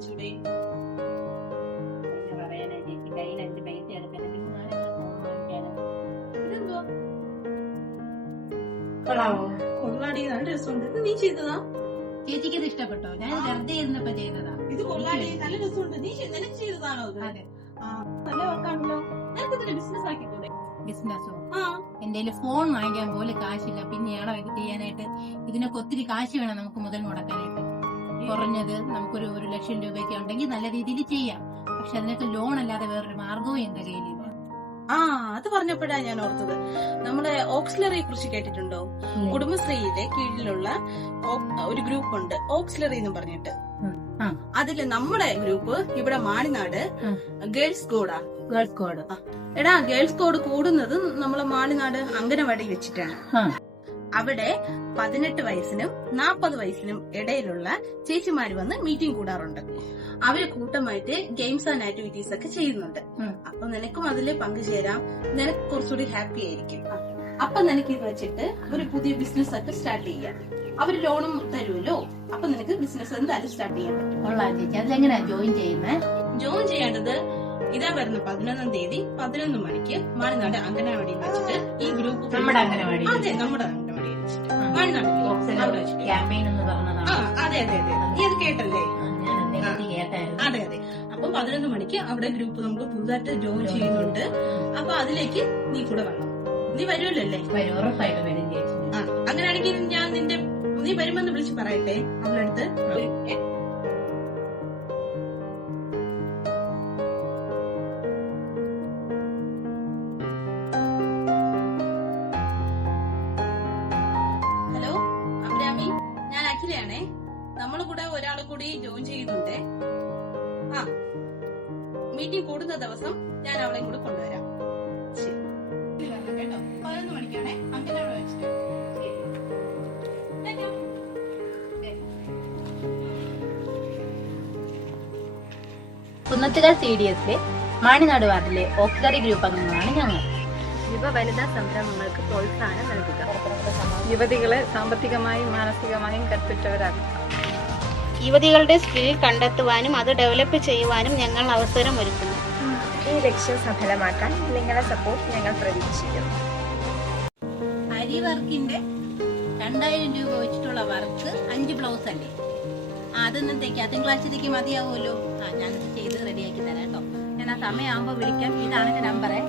ചോദിച്ചൂടെ? പറയാനാ ചേച്ചി, കയ്യിൽ 5 പൈസ എടുക്കണം. ഇതെന്തോ കൊള്ളാവോ? കൊള്ളാടി, നല്ല രസമുണ്ട്. ഇത് നീ ചെയ്തതാ? ചേച്ചിക്ക് ഇത് ഇഷ്ടപ്പെട്ടോ? ഞാൻ വെറുതെ ഇരുന്നപ്പോ ചെയ്തതാ. ഇത് കൊള്ളാടി, നല്ല രസമുണ്ട്. നിനക്ക് ചെയ്തതാണോ ഇത്? അതെ. നല്ല വർക്കാണല്ലോ. നിനക്ക് ഇതിന് ബിസിനസ് ആക്കിക്കൂടെ? ബിസിനസ്സോ? ആ, എന്റെ ഫോൺ വാങ്ങിക്കാൻ പോലും കാശില്ല, പിന്നെയാണോ ഇത് ചെയ്യാനായിട്ട്? ഇതിനൊക്കെ ഒത്തിരി കാശ് വേണം നമുക്ക് മുതൽ മുടക്കാനായിട്ട്. കുറഞ്ഞത് നമുക്കൊരു 1 ലക്ഷം രൂപയൊക്കെ ഉണ്ടെങ്കിൽ നല്ല രീതിയിൽ ചെയ്യാം. പക്ഷെ അതിനൊക്കെ ലോൺ അല്ലാതെ വേറൊരു മാർഗവും എന്റെ കയ്യിലില്ല. ആ, അത് പറഞ്ഞപ്പോഴാ ഞാൻ ഓർത്തത്. നമ്മുടെ ഓക്സിലറിയെ കുറിച്ച് കേട്ടിട്ടുണ്ടോ? കുടുംബശ്രീയുടെ കീഴിലുള്ള ഒരു ഗ്രൂപ്പ് ഉണ്ട്, ഓക്സിലറി എന്ന് പറഞ്ഞിട്ട്. അതില് നമ്മുടെ ഗ്രൂപ്പ് ഇവിടെ മാണിനാട് ഗേൾസ് കോഡാ. Girls code. എടാ, ഗേൾസ് കോഡ് കൂടുന്നത് നമ്മളെ മാണിനാട് അംഗനവാടി വെച്ചിട്ടാണ്. അവിടെ 18 വയസ്സിനും 40 വയസ്സിനും ഇടയിലുള്ള ചേച്ചിമാര് വന്ന് മീറ്റിംഗ് കൂടാറുണ്ട്. അവര് കൂട്ടമായിട്ട് ഗെയിംസ് ആൻഡ് ആക്ടിവിറ്റീസ് ഒക്കെ ചെയ്യുന്നുണ്ട്. അപ്പൊ നിനക്കും അതില് പങ്കുചേരാം. നിനക്ക് കുറച്ചുകൂടി ഹാപ്പി ആയിരിക്കും. അപ്പൊ നിനക്ക് ഇത് വെച്ചിട്ട് ഒരു പുതിയ ബിസിനസ് ഒക്കെ സ്റ്റാർട്ട് ചെയ്യാം. അവര് ലോണും തരുമല്ലോ. അപ്പൊ നിനക്ക് ബിസിനസ് എന്തായാലും സ്റ്റാർട്ട് ചെയ്യാൻ പറ്റും. കൊള്ളാം ചേച്ചി. അതിലെങ്ങനെയാ ജോയിൻ ചെയ്യുന്നത്? ജോയിൻ ചെയ്യേണ്ടത് ഇതാ വരുന്ന 11-ാം തീയതി 11 മണിക്ക് മാണിനാട് അംഗനവാടിയിൽ വെച്ചിട്ട് ഈ ഗ്രൂപ്പ്. നമ്മുടെ അംഗനവാടി? അതെ, നമ്മുടെ അംഗനവാടിയിൽ വെച്ചിട്ട്. മാണിനാട് ക്യാമ്പയിൻ എന്ന് പറഞ്ഞതാണ്. അതെ അതെ അതെ, നീ അത് കേട്ടല്ലേ? കേട്ടായിരുന്നു. അതെ അതെ. അപ്പൊ 11 മണിക്ക് അവിടെ ഗ്രൂപ്പ് നമുക്ക് പുതുതായിട്ട് ജോയിൻ ചെയ്യുന്നുണ്ട്. അപ്പൊ അതിലേക്ക് നീ കൂടെ വരണം. നീ വരുമല്ലോ അല്ലേ? ഉറപ്പായിട്ട് വരും ചേച്ചി. അങ്ങനെയാണെങ്കിൽ ഞാൻ നീ വരുമെന്ന് വിളിച്ച് പറയട്ടെ അവളുടെ അടുത്ത്. ഹലോ അഭിരാമി, ഞാൻ അഖിലയാണേ. നമ്മള് കൂടെ ഒരാളെ കൂടി ജോയിൻ ചെയ്യുന്നുണ്ടേ. ആ, മീറ്റിംഗ് കൂടുന്ന ദിവസം ഞാൻ അവളെയും കൂടെ കൊണ്ടുവരാം. ശരി കേട്ടോ, 11 മണിക്കാണേ അംഗനവാടി വെച്ചിട്ട്. കുന്നത്തുകാൽ CDSലെ മാണിനാട് വാർഡിലെ ഓക്സിലറി ഗ്രൂപ്പ് അംഗങ്ങളാണ് ഞങ്ങൾ. യുവ വനിതാ സംരംഭങ്ങൾക്ക് പ്രോത്സാഹനം നൽകുക, യുവതികളെ സാമ്പത്തികമായും മാനസികമായും കരുത്തുറ്റവരാക്കുക, യുവതികളുടെ സ്കിൽ കണ്ടെത്തുവാനും അത് ഡെവലപ്പ് ചെയ്യുവാനും ഞങ്ങൾ അവസരമൊരുക്കുന്നു. ഈ ലക്ഷ്യം സഫലമാക്കാൻ നിങ്ങളുടെ സപ്പോർട്ട് ഞങ്ങൾ പ്രതീക്ഷിക്കുന്നു. അരി വർക്കിന്റെ 2000 രൂപ വെച്ചിട്ടുള്ള വർക്ക് 5 ബ്ലൗസ് അല്ലേ? അതൊന്നത്തേക്ക് തിങ്കളാഴ്ചത്തേക്ക് മതിയാവുമല്ലോ. ഞാനത് ചെയ്ത് റെഡിയാക്കി തരാം കേട്ടോ. ഞാൻ ആ സമയമാകുമ്പോ വിളിക്കാം. ഇതാണ് എന്റെ നമ്പറേ.